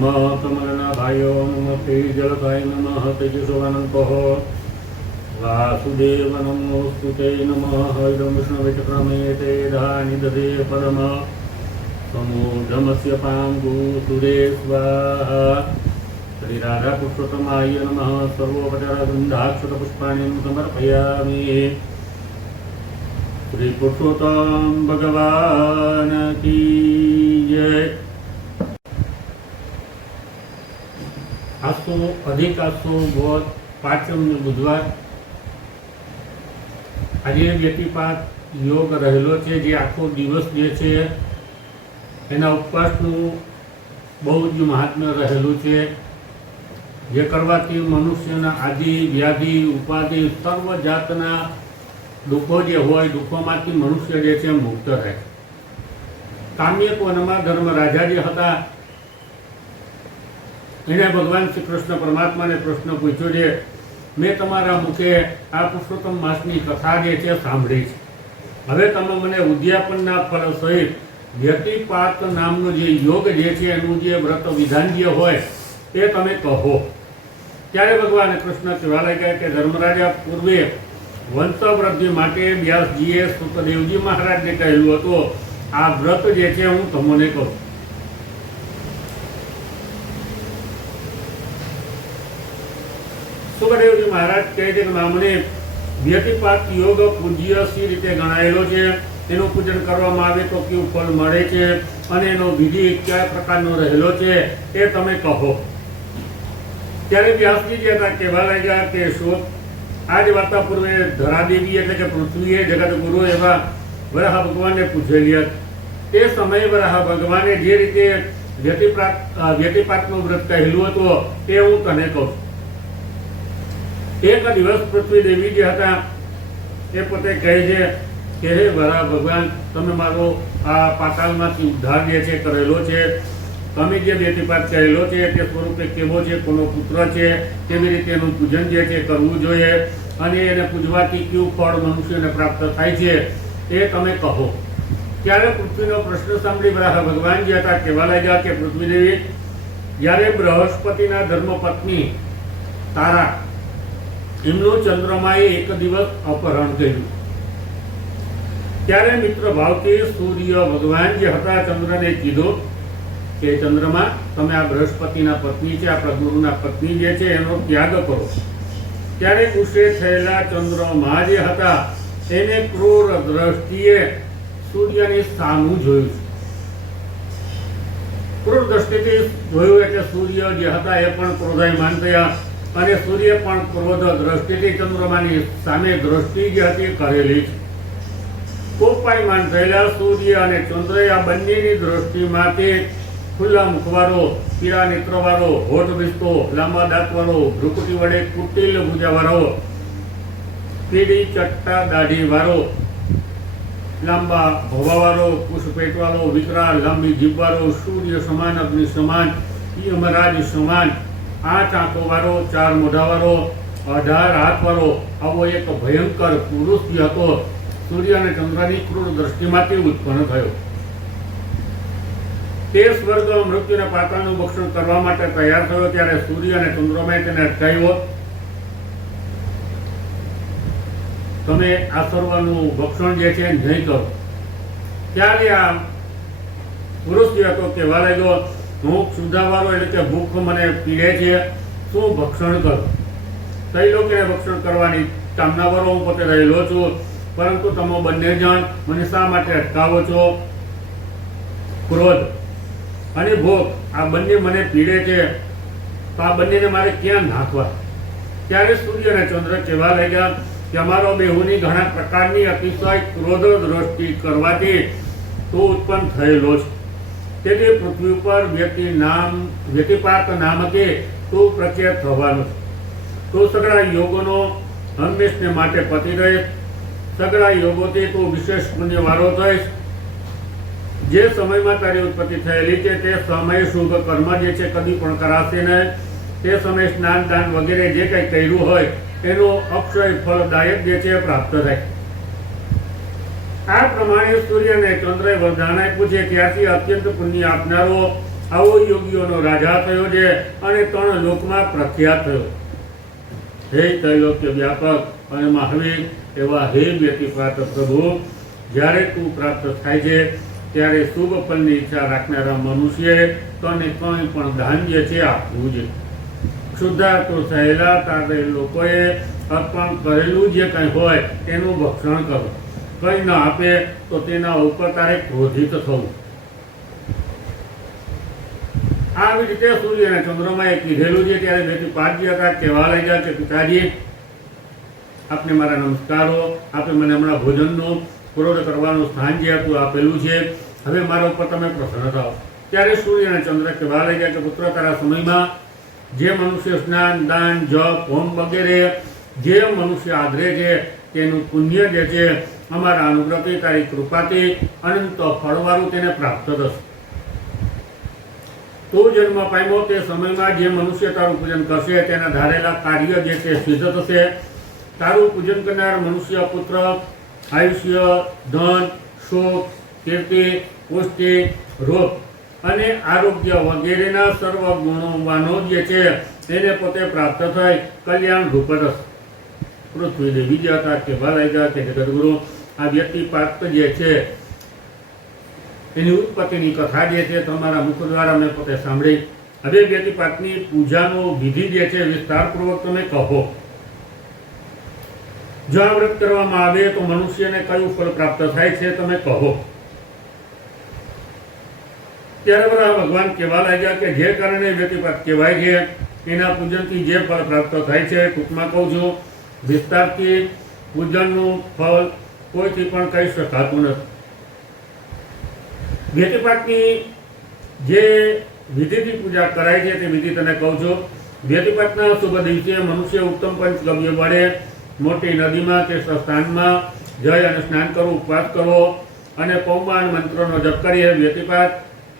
नमः तमलनाभायो नमस्ते जलकाय नमः तेजसोऽनन्तः वासुदेव नमोऽस्तुते नमः इदं विष्णवे च प्रमेते धानि दधे परम समूढमस्य पाङ्गु सुरे स्वाहा श्रीराधापुरुषोत्तमाय नमः सर्वोपचारवृन्दाक्षतपुष्पाणिं समर्पयामि। श्री पुरुषोत्तम भगवान की जय। आसो अधिक आसो बहुत पाचम बुधवार आज व्यतिपात योग रहेलो छे जे आखो दिवस जे छे एना उपवासनु बहु ज महात्म्य रहेलू छे जे करवाथी मनुष्यना आदि व्याधि उपाधि सर्व जातना दुखो जे होय दुखोमांथी मनुष्य जे छे मुक्त रहे। काम्यक वनमा धर्म राजा जे हता एने भगवान श्री कृष्ण परमात्मा ने प्रश्न पूछ्यो जे मैं तमारा मुखे आ पुरुषोत्तम मासनी कथा जे छे सांभળી છે, હવે તમે મને ઉદ્યાપનના ફળ સહિત વ્યતિપાત નામનો જે યોગ જે છે એનું જે વ્રત વિધાન જે હોય તે તમે કહો। ત્યારે ભગવાન કૃષ્ણ કહેવા લાગ્યા કે ધર્મરાજા પૂર્વે વંશવૃદ્ધિ માટે વ્યાસજીએ સુતદેવજી મહારાજને કહેલું હતું આ વ્રત જે છે હું તમને કહું। સુખદેવજી महाराज કહે છે કે મામણે વ્યતિપાત યોગ પૂજ્ય સી રીતે ગણાયેલો છે, તેનું પૂજન કરવામાં આવે તો કેવું ફળ મળે છે અને એનો વિધિ કયા પ્રકારનો રહેલો છે તે તમે કહો। ત્યારે વ્યાસજી જે હતા કહેવા લાગ્યા કે શોધ આ જ વાર્તા પૂર્વે ધરાદેવી એટલે કે પૃથ્વીએ જગતગુરુ એવા વરાહ ભગવાનને પૂછેલી હતી। તે સમયે વરાહ ભગવાને જે રીતે વ્યતિપાતનું વ્રત કહેલું હતું તે હું તને કહું। एक दिवस पृथ्वी देवी जे हता ए पोते कहे छे के हे वरा भगवान तमे मारो आ पातालमांथी उद्धार जे छे करेलो छे, तमे जे व्यतिपात करेलो छे ते स्वरूपे केवो छे, कोनो पुत्र छे, केवी रीते एनुं पूजन जे छे करवुं जोईए अने एने पूजवाथी केवुं फळ मनुष्यने प्राप्त थाय छे ते तमे कहो। त्यारे पृथ्वीनो प्रश्न सांभळी वराह भगवान जे हता कहेवा लाग्या के पृथ्वी देवी ज्यारे बृहस्पतिना धर्मपत्नी तारा एमनो चंद्रमाए एक दिवस अपहरण कर्યું ત્યારે મિત્ર ભાવથી સૂર્ય ભગવાન જે હતા ચંદ્રને કીધું કે ચંદ્રમા તમે આ બૃહસ્પતિના પત્ની છે, આપણા ગુરુના પત્ની જે છે એનો ત્યાગ કરો। ત્યારે ગુસ્સે થયેલા ચંદ્રમા જે હતા એને ક્રૂર દ્રષ્ટિએ સૂર્યની સામું જોયું। ક્રૂર દ્રષ્ટિથી જોયું એટલે સૂર્ય જે હતા એ પણ ક્રોધાયમાન થયા અને સૂર્ય પણ ક્રોધ દ્રષ્ટિથી ચંદ્રમાની સામે દ્રષ્ટિ જે હતી કરેલી છે। કોપાયમાન થયેલા સૂર્ય અને ચંદ્રએ આ બંનેની દ્રષ્ટિમાંથી ખુલ્લા મુખવાળો, પીળા નેત્રવાળો, હોઠ વિસ્તો, લાંબા દાંતવાળો, ભ્રુકુટી વડે કુટિલ ભુજાવાળો, પીળી ચટ્ટા દાઢીવાળો, લાંબા ભવાવાળો, પુષ્પેટવાળો, વિકરાળ લાંબી જીભવાળો, સૂર્ય સમાન, અગ્નિ સમાન, યમરાજ સમાન, 8 આંખો વાળો, 4 મોઢા વાળો, 18 હાથ વાળો આવો એક ભયંકર પુરુષ હતો સૂર્ય અને ચંદ્રની ક્રૂર દ્રષ્ટિમાંથી ઉત્પન્ન થયો। તે સ્વર્ગ મૃત્યુના પાતાળનું ભક્ષણ કરવા માટે તૈયાર થયો ત્યારે સૂર્ય અને ચંદ્રમાએ તેને અટકાવ્યો। તમે આ સર્વનું ભક્ષણ જે છે નહીં કરો। ત્યારે આ પુરુષ જે હતો કહેવા લાગ્યો ભૂખ સુધાવાળો એટલે કે ભૂખ મને પીડે છે, શું ભક્ષણ કરું? ત્રૈલોક્યને ભક્ષણ કરવાની કામનાવાળો હું પોતે રહેલો છું, પરંતુ તમે બંને જણ મને શા માટે અટકાવો છો? ક્રોધ અને ભૂખ આ બંને મને પીડે છે, તો આ બંનેને મારે ક્યાં નાખવા? ત્યારે સૂર્ય અને ચંદ્ર કહેવા લાગ્યા કે અમારો બેહુની ઘણા પ્રકારની અતિશય ક્રોધ દ્રષ્ટિ કરવાથી તો ઉત્પન્ન થયેલો છે। તેથી પૃથ્વી પર વ્યતિપાત નામકે તું પ્રખ્યાત થવાનું છે। તું સગળા યોગોનો હંમેશને માટે પતિ રહીશ, સગળા યોગોથી તું વિશેષ પુણ્યવાળો થઈશ। જે સમયમાં તારી ઉત્પત્તિ થયેલી છે તે સમયે શુભ કર્મ જે છે કદી પણ કરાશે નહીં। તે સમયે સ્નાન દાન વગેરે જે કંઈ કર્યું હોય એનું અક્ષય ફળદાયક જે છે પ્રાપ્ત થાય। આ પ્રમાણે સૂર્ય અને ચંદ્રએ વરદાન આપ્યું છે। ત્યારથી અત્યંત પુણ્ય આપનારો આવો યોગીઓનો રાજા થયો છે અને 3 લોકમાં પ્રખ્યાત થયો. હે ત્રૈલોક્ય વ્યાપક અને મહાવીર એવા હે વ્યતિપાત પ્રભુ, જ્યારે તું પ્રાપ્ત થાય છે ત્યારે શુભ ફળની ઈચ્છા રાખનારા મનુષ્યએ તને કંઈ પણ દાન જે છે આપવું છે. શુદ્ધાર્થો થયેલા તારે લોકોએ અર્પણ કરેલું જે કંઈ હોય તેનું ભક્ષણ કરો. કંઈ ન આપે તો તેના ઉપર તારે ક્રોધિત થવું. આવી રીતે સૂર્ય અને ચંદ્રમાએ કીધેલું છે ત્યારે વ્યતિપાતજી હતા કહેવા લાગ્યા કે પિતાજી, આપને મારા નમસ્કારો. આપે મને હમણાં ભોજનનું ક્રોધ કરવાનું સ્થાન જે હતું આપેલું છે, હવે મારા ઉપર તમે પ્રસન્ન થાઓ. ત્યારે સૂર્ય અને ચંદ્ર કહેવા લાગ્યા કે પુત્ર, તારા સમયમાં જે મનુષ્ય સ્નાન, દાન, જપ, હોમ વગેરે જે મનુષ્ય આદરે છે તેનું પુણ્ય જે છે અમારા અનુગ્રહથી, તારી કૃપાથી અનંત ફળવાળું તેને પ્રાપ્ત થશે. તું જન્મ પામ્યો તે સમયમાં જે મનુષ્ય તારું પૂજન કરશે તેના ધારેલા કાર્ય જે છે સિદ્ધ થશે. તારું પૂજન કરનાર મનુષ્ય પુત્ર, આયુષ્ય, ધન, સુખ, કીર્તિ, પુષ્ટિ, રૂપ અને આરોગ્ય વગેરેના સર્વ ગુણોવાનો જે છે તેને પોતે પ્રાપ્ત થઈ કલ્યાણ રૂપ થશે. પૃથ્વી દેવી જે હતા કહેવા લાગ્યા કે જગતગુરુ, આ વ્યતિપાત જે છે એની ઉત્પત્તિની કથા જે છે તમારા મુખ દ્વારા મેં પોતે સાંભળી. હવે વ્યતિપાતની પૂજાનો વિધિ જે છે વિસ્તારપૂર્વક તમે કહો. જો આ વ્રત કરવામાં આવે તો મનુષ્યને કયું ફળ પ્રાપ્ત થાય છે તમે કહો. ત્યારે બધા ભગવાન કહેવા લાગ્યા કે જે કારણે વ્યતિપાત કહેવાય છે એના પૂજનથી જે ફળ પ્રાપ્ત થાય છે, ટૂંકમાં કહું છું, વિસ્તારથી પૂજનનું ફળ કોઈથી પણ કહી શકાતું નથી. વ્યતિપાતની જે વિધિથી પૂજા કરાય છે તે વિધિ તને કહું છું. વ્યતિપાતના શુભ દિવસે મનુષ્ય ઉત્તમ પંચગવ્ય વડે મોટી નદીમાં કે સ્થાનમાં જઈ અને સ્નાન કરવું, ઉપવાસ કરવો અને પૌમાન મંત્રનો જપ કરી હે વ્યતિપાત,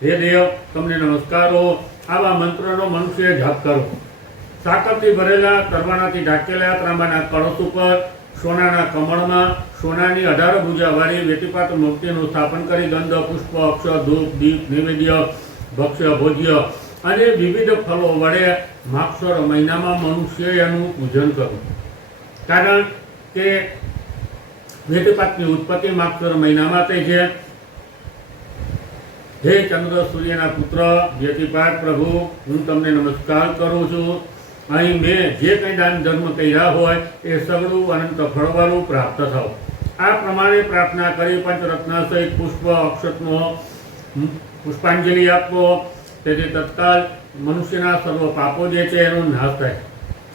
હે દેવ તમને નમસ્કારો, આવા મંત્રનો મનુષ્ય જાપ કરો. સાકરથી ભરેલા તરવાણાથી ઢાંકેલા ત્રાંબાના કળશ ઉપર સોનાના કમળમાં સોનાની 18 ભુજાવાળી વ્યતિપાત મૂર્તિનું સ્થાપન કરી ગંધ, પુષ્પ, અક્ષર, ધૂપ, દીપ, નૈવેદ્ય, ભક્ષ્ય, ભોજ્ય અને વિવિધ ફળો વડે માગસર મહિનામાં મનુષ્ય એનું પૂજન કરવું. કારણ કે વ્યતિપાતની ઉત્પત્તિ માગસર મહિનામાં થઈ છે. હે ચંદ્ર સૂર્યના પુત્ર વ્યતિપાત પ્રભુ, હું તમને નમસ્કાર કરું છું. અહીં મેં જે કંઈ દાન ધર્મ કર્યા હોય એ સગળું અનંત ફળવાળું પ્રાપ્ત થાવ. આ પ્રમાણે પ્રાર્થના કરી પંચરત્ન સહિત પુષ્પ અક્ષતનો પુષ્પાંજલિ આપવો. તેથી તત્કાલ મનુષ્યના સર્વ પાપો જે છે એનો નાશ થાય.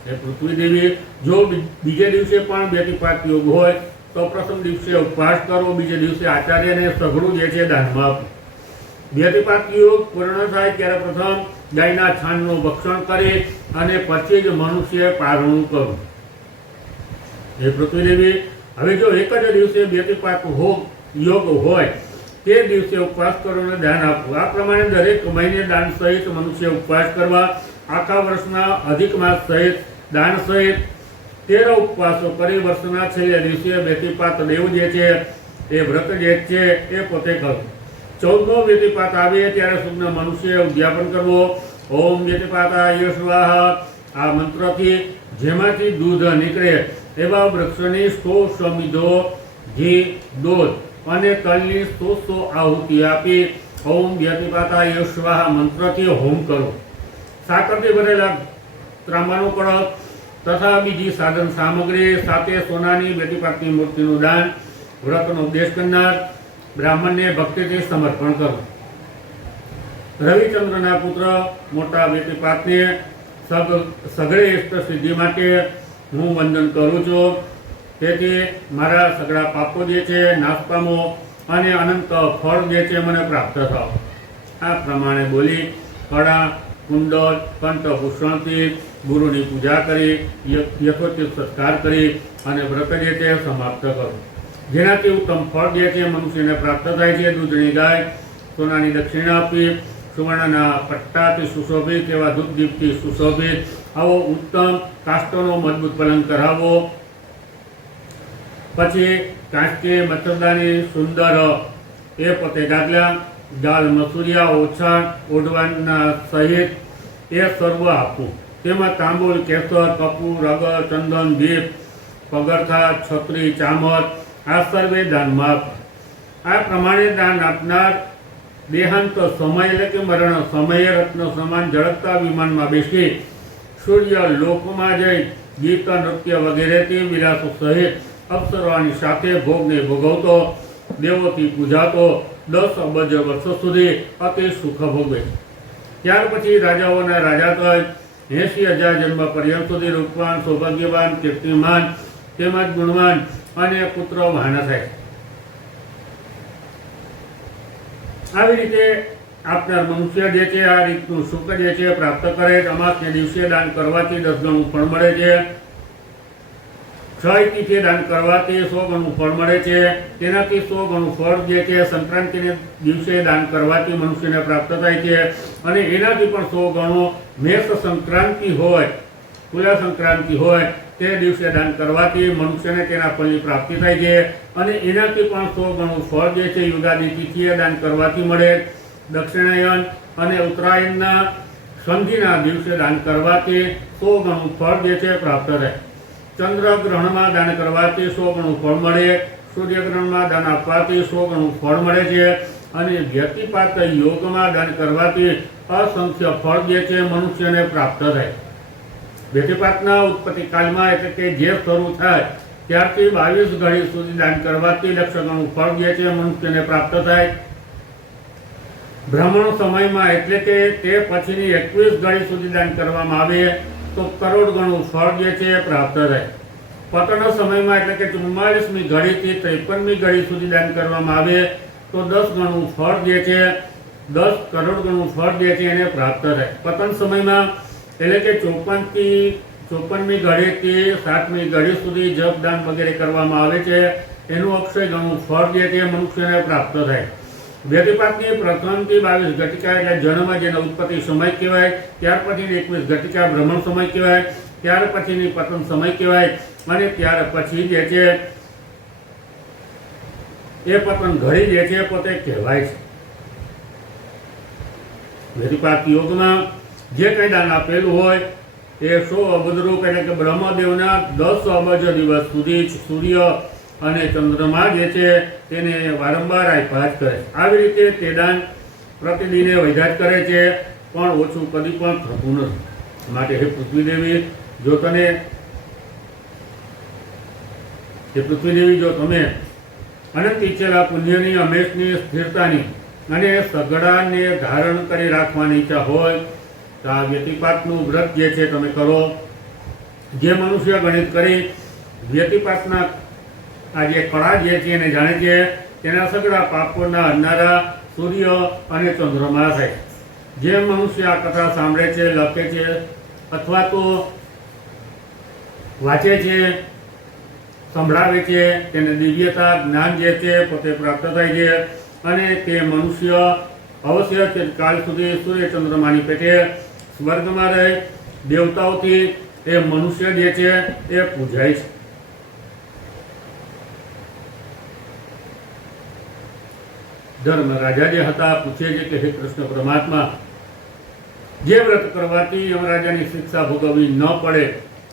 એ પૃથ્વી દેવી, જો બીજે દિવસે પણ વ્યતિપાત યોગ હોય તો પ્રથમ દિવસે ઉપવાસ કરો, બીજે દિવસે આચાર્યને સઘળું જે છે દાનમાં આપવું. વ્યતિપાત યોગ પૂર્ણ થાય ત્યારે પ્રથમ ગાયના છાણનું ભક્ષણ કરી અને પછી જ મનુષ્ય પારણું કરવું. એ પૃથ્વી દેવી, હવે જો એક જ દિવસે વ્યતિપાત યોગ હોય તે દિવસે ઉપવાસ કરો અને દાન આપવું. આ પ્રમાણે દરેક મહિને દાન સહિત મનુષ્ય ઉપવાસ કરવા. આખા વર્ષના અધિક માસ સહિત દાન સહિત 13 ઉપવાસો કરી વર્ષના છેલ્લા દિવસે વ્યતિપાત દેવ જે છે એ વ્રત જે છે એ પોતે કરવું. 14મો વ્યતિપાત આવે ત્યારે શુભ્ન મનુષ્ય ઉદ્યાપન કરવો. ઓમ વ્યતિપાતાય સ્વાહા. આ મંત્રથી જેમાંથી દૂધ નીકળે એવા વૃક્ષની 100 સમિધો ઘી, દૂધ અને તલની 100 આહુતિ આપી ઓમ વ્યતિપાતાય સ્વાહા મંત્રથી હોમ કરો. સાકરથી ભરેલા ત્રાંબાનો કળશ તથા બીજી સાધન સામગ્રી સાથે સોનાની વ્યતિપાતની મૂર્તિનું દાન. વ્રતનો ઉપદેશ કરનાર બ્રાહ્મણને ભક્તિથી સમર્પણ કરો. રવિચંદ્રના પુત્ર મોટા વ્યતિપાતને સઘળે ઇષ્ટ સિદ્ધિ માટે હું વંદન કરું છું. તેથી મારા સઘળા પાપો જે છે નાશ પામો અને અનંત ફળ જે છે મને પ્રાપ્ત થાવ. આ પ્રમાણે બોલી કળા, કુંડળ, કંઠભૂષણથી ગુરુની પૂજા કરી યથોચિત સત્કાર કરી અને વ્રત જે છે સમાપ્ત કરો. જેનાથી ઉત્તમ ફળ જે છે મનુષ્યને પ્રાપ્ત થાય છે. દૂધની ગાય, સોનાની દક્ષિણા આપી, સુવર્ણના પટ્ટાથી સુશોભિત એવા ધૂપ દીપથી સુશોભિત આવો ઉત્તમ કાષ્ટનો મજબૂત પલંગ કરાવવો. પછી કાંચકી મચ્છરદાની સુંદર એ પોતે ગાદલા દાલ મસૂરિયા ઓછા ઓઢવાના સહિત એ સર્વ આપવું. તેમાં તાંબુલ, કેસર, કપૂર, રગર, ચંદન, દીપ, પગરખા, છત્રી, ચામર આ સર્વે દાનમાં આપવું. આ પ્રમાણે દાન આપનાર દેહાંત સમય એટલે કે મરણ સમયે રત્ન સમાન ઝળકતા વિમાનમાં બેસી સૂર્ય લોકમાં જઈ ગીત, નૃત્ય વગેરેથી વિલાસો સહિત અપ્સરાની સાથે ભોગને ભોગવતો, દેવોથી પૂજાતો 10 અબજ વર્ષો સુધી અતિ સુખ ભોગવે. ત્યાર પછી રાજાઓના રાજા થઈ 80,000 જન્મ પર્યંત સુધી રૂપવાન, સૌભાગ્યવાન, કીર્તિમાન તેમજ ગુણવાન અને પુત્ર વહાના થાય. આવી રીતે આપનાર મનુષ્ય જે છે આ રીતનું સુખ જે છે પ્રાપ્ત કરે. અમાસને દિવસે દાન કરવાથી 10 ગણું ફળ મળે છે. ક્ષય તિથિએ દાન કરવાથી 100 ગણું ફળ મળે છે. તેનાથી 100 ગણું ફળ જે છે સંક્રાંતિને દિવસે દાન કરવાથી મનુષ્યને પ્રાપ્ત થાય છે. અને એનાથી પણ 100 ગણું મેષ સંક્રાંતિ હોય, તુલા સંક્રાંતિ હોય તે દિવસે દાન કરવાથી મનુષ્યને તેના ફળની પ્રાપ્તિ થાય છે. અને એનાથી પણ 100 ગણું ફળ જે છે યુગાદી તિથિએ દાન કરવાથી મળે. દક્ષિણાયન અને ઉત્તરાયણના સંધિના દિવસે દાન કરવાથી 100 ગણું ફળ જે છે પ્રાપ્ત થાય. ચંદ્રગ્રહણમાં દાન કરવાથી 100 ગણું ફળ મળે. સૂર્યગ્રહણમાં દાન આપવાથી 100 ગણું ફળ મળે છે. અને વ્યતિપાત યોગમાં દાન કરવાથી અસંખ્ય ફળ જે છે મનુષ્યને પ્રાપ્ત થાય. વ્યતિપાતના ઉત્પત્તિ કાળમાં એટલે કે જે શરૂ થાય ત્યારથી 22 ઘડી સુધી દાન કરવાથી 100 ગણું ફળ જે છે મનુષ્યને પ્રાપ્ત થાય. બ્રાહ્મણ સમયમાં એટલે કે તે પછીની 21 ઘડી સુધી દાન કરવામાં આવે તો કરોડ ગણું ફળ જે છે પ્રાપ્ત થાય. પતન સમયમાં એટલે કે 44મી ઘડીથી 53મી ઘડી સુધી દાન કરવામાં આવે તો 10 ગણું ફળ જે છે 10 કરોડ ગણું ફળ જે છે એને પ્રાપ્ત થાય. પતન સમયમાં એટલે કે 54મી ઘડીથી 7મી ઘડી સુધી જપ, દાન વગેરે કરવામાં આવે છે. એનું અક્ષય ગણું ફળ જે છે મનુષ્યને પ્રાપ્ત થાય. વ્યતિપાતની પ્રથમથી 22 ઘટિકા એટલે જન્મ જેનો ઉત્પત્તિ સમય કહેવાય. ત્યાર પછીની 21 ઘટિકા ભ્રમણ સમય કહેવાય. ત્યાર પછીની પતન સમય કહેવાય. અને ત્યાર પછી જે છે એ પતન ઘડી જે છે પોતે કહેવાય છે. વ્યતિપાત યોગમાં જે કંઈ દાન આપેલું હોય એ 100 અબજ રૂપ એટલે કે બ્રહ્મદેવના 10 અબજ દિવસ સુધી સૂર્ય અને ચંદ્રમા જે છે તેને વારંવાર આપ્યા જ કરે. આવી રીતે તે દાન પ્રતિદિને વધ્યા જ કરે છે, પણ ઓછું કદી પણ થતું નથી. માટે હે પૃથ્વી દેવી, જો તમે અનંત ઈચ્છેલા પુણ્યની, હંમેશની સ્થિરતાની અને સગડાને ધારણ કરી રાખવાની ઈચ્છા હોય તો આ વ્યતિપાતનું વ્રત જે છે તમે કરો. જે મનુષ્ય ગણિત કરી વ્યતિપાતના આ જે કળા જે છે એને જાણે છે તેના સગડા પાપોના હરનારા સૂર્ય અને ચંદ્રમા થાય. જે મનુષ્ય આ કથા સાંભળે છે, લખે છે અથવા તો વાંચે છે, સંભળાવે છે તેને દિવ્યતા જ્ઞાન જે છે પોતે પ્રાપ્ત થાય છે. અને તે મનુષ્ય અવશ્ય કાળ સુધી સૂર્ય ચંદ્રમાની પેટે સ્વર્ગમાં રહે. દેવતાઓથી એ મનુષ્ય જે છે એ પૂજાય છે. ધર્મ રાજા જે હતા પૂછે છે કે હે કૃષ્ણ પરમાત્મા, જે વ્રત કરવાથી યમરાજાની શિક્ષા ભોગવવી ન પડે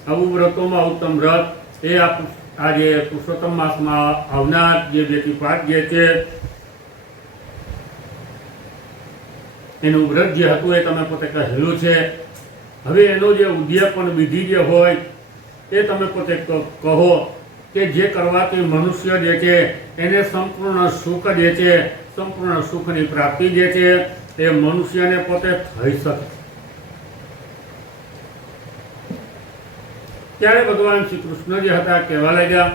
આવું વ્રતોમાં ઉત્તમ વ્રત એ આજે પુરુષોત્તમ માસમાં આવનાર જે વ્યતિપાત જે છે એનું વ્રત જે હતું એ તમે પોતે કહેલું છે. હવે એનો જે ઉદ્યાપન વિધિ જે હોય એ તમે પોતે કહો કે જે કરવાથી મનુષ્ય જે છે એને સંપૂર્ણ સુખ જે છે, સંપૂર્ણ સુખની પ્રાપ્તિ જે છે એ મનુષ્યને પોતે થઈ શકે. ત્યારે ભગવાન શ્રી કૃષ્ણ જે હતા કહેવા લાગ્યા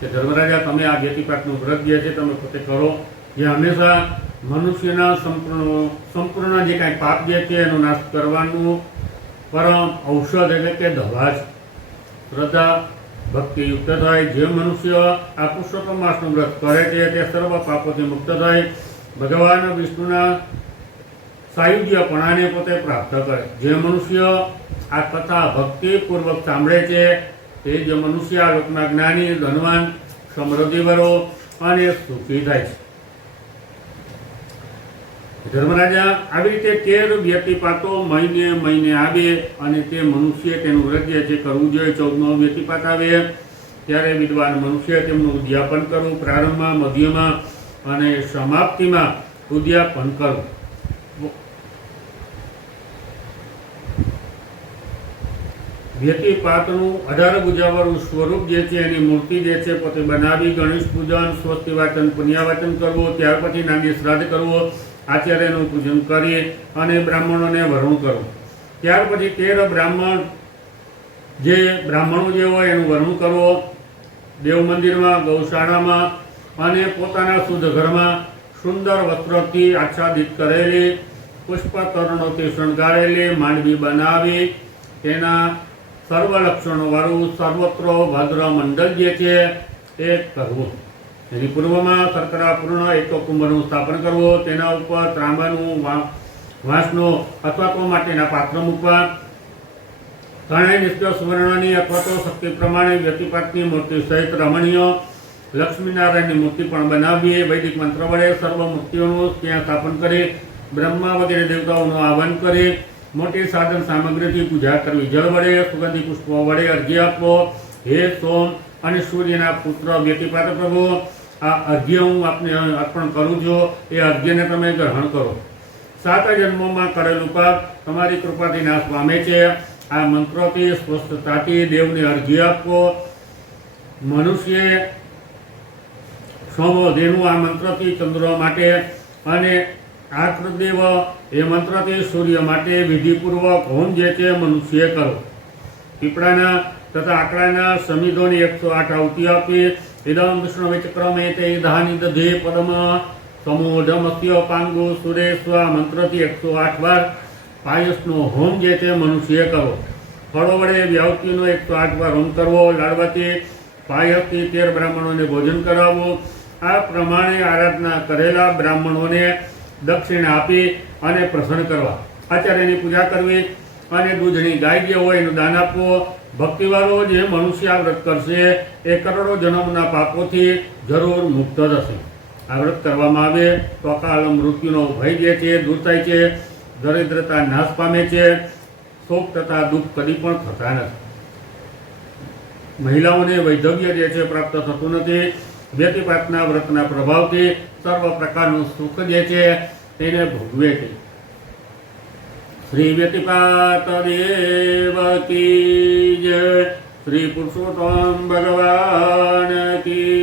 કે ધર્મરાજા, તમે આ વ્યતિપાતનું વ્રત જે છે તમે પોતે કરો, જે હંમેશા મનુષ્યના સંપૂર્ણ જે કાંઈ પાપ જે છે એનો નાશ કરવાનું પરમ ઔષધ એટલે કે દવા છે. શ્રદ્ધા ભક્તિયુક્ત થાય જે મનુષ્ય આ પુરુષોત્તમ માસનું વ્રત કરે છે તે સર્વ પાપોથી મુક્ત થાય, ભગવાન વિષ્ણુના સાયુજ્યપણાને પોતે પ્રાપ્ત કરે. જે મનુષ્ય આ કથા ભક્તિપૂર્વક સાંભળે છે તે જ મનુષ્ય આ લોકના જ્ઞાની, ધનવાન, સમૃદ્ધિવાળો અને સુખી થાય છે. ધર્મરાજા આવી રીતે 13 વ્યતિપાતો મહિને મહિને આવે અને તે મનુષ્ય તેનું વ્રત જે છે કરવું જોઈએ. 14મો વ્યતિપાત આવે ત્યારે વિદ્વાન મનુષ્ય તેમનું ઉદ્યાપન કરવું, પ્રારંભમાં, મધ્યમાં અને સમાપ્તિમાં ઉદ્યાપન કરવું. વ્યતિપાતનું 18 ભુજાવાળું સ્વરૂપ જે છે એની મૂર્તિ જે છે પોતે બનાવી ગણેશ પૂજન, સ્વસ્તિ વાચન, પુણ્યવાચન કરવું, ત્યાર પછી નાની શ્રાદ્ધ કરવો, આચાર્યનું પૂજન કરી અને બ્રાહ્મણોને વરણ કરવું. ત્યાર પછી 13 બ્રાહ્મણો જે હોય એનું વરણ કરવો, દેવ મંદિરમાં, ગૌશાળામાં અને પોતાના શુદ્ધ ઘરમાં સુંદર વસ્ત્રોથી આચ્છાદિત કરેલી, પુષ્પ તોરણોથી શણગારેલી માંડવી બનાવી તેના સર્વ લક્ષણોવાળું સર્વત્ર ભદ્ર મંડળ જે છે એ કરવું. એની પૂર્વમાં શર્કરા પૂર્ણ એક કુંભનું સ્થાપન કરવું, તેના ઉપર ત્રાંબાનું વાંસનો અથવા તો માટીના પાત્ર મૂકવા, ત્રણેય નિત્ય સુવર્ણની અથવા તો શક્તિ પ્રમાણે વ્યતિપાતની મૂર્તિ સહિત રમણીય લક્ષ્મીનારાયણની મૂર્તિ પણ બનાવીએ. વૈદિક મંત્ર વડે સર્વ મૂર્તિઓનું ત્યાં સ્થાપન કરી બ્રહ્મા વગેરે દેવતાઓનું આહવાન કરી મોટી સાધન સામગ્રીથી પૂજા કરવી. જળ વડે, સુગંધી પુષ્પો વડે અર્ઘ્ય આપવો. હે સોમ અને સૂર્યના પુત્ર વ્યતિપાત પ્રભુ, આ અર્ઘ્ય હું આપને અર્પણ કરું છું, એ અર્ઘ્યને તમે ગ્રહણ કરો. 7 જન્મોમાં કરેલું પાપ તમારી કૃપાથી નાશ પામે છે. આ મંત્રોથી સ્વસ્થતાથી દેવને અર્ઘ્ય આપવો. મનુષ્ય સોમો દેનું આ મંત્રથી ચંદ્ર માટે અને આકૃદેવ એ મંત્રથી સૂર્ય માટે વિધિપૂર્વક હોમ જે છે મનુષ્ય કરો. પીપળાના તથા આકડાના સમિધોની 108 આહુતિ આપી. ઇદમ વિષ્ણુ વિચક્રમે તે ધાની દધે પદમ સમોઢમસ્ય પાંગુ સુરેશ્વ મંત્રથી 108 વાર પાયસનો હોમ જે છે મનુષ્ય કરો. ફળો વડે વ્યાવતીનો 108 વાર હોમ કરવો. લાડવાથી પાયસથી 13 બ્રાહ્મણોને ભોજન કરાવવું. આ પ્રમાણે આરાધના કરેલા બ્રાહ્મણોને દક્ષિણા આપી અને પ્રસન્ન કરવા. આચાર્યની પૂજા કરવી અને દૂધની ગાય જે હોય એનું દાન આપવું. ભક્તિવાળો જે મનુષ્ય આ વ્રત કરશે એ કરોડો જન્મના પાપોથી જરૂર મુક્ત થશે. આ વ્રત કરવામાં આવે તો અકાલ મૃત્યુનો ભય જે છે દૂર થાય છે, દરિદ્રતા નાશ પામે છે, શોક તથા દુઃખ કદી પણ થતા નથી. મહિલાઓને વૈધવ્ય જે છે પ્રાપ્ત થતું નથી. વ્યતિપાતના વ્રતના પ્રભાવથી સર્વ પ્રકારનું સુખ જે છે તેને ભોગવે છે. શ્રી વ્યતિપાત દેવ કી જય. શ્રી પુરુષોત્તમ ભગવાન કી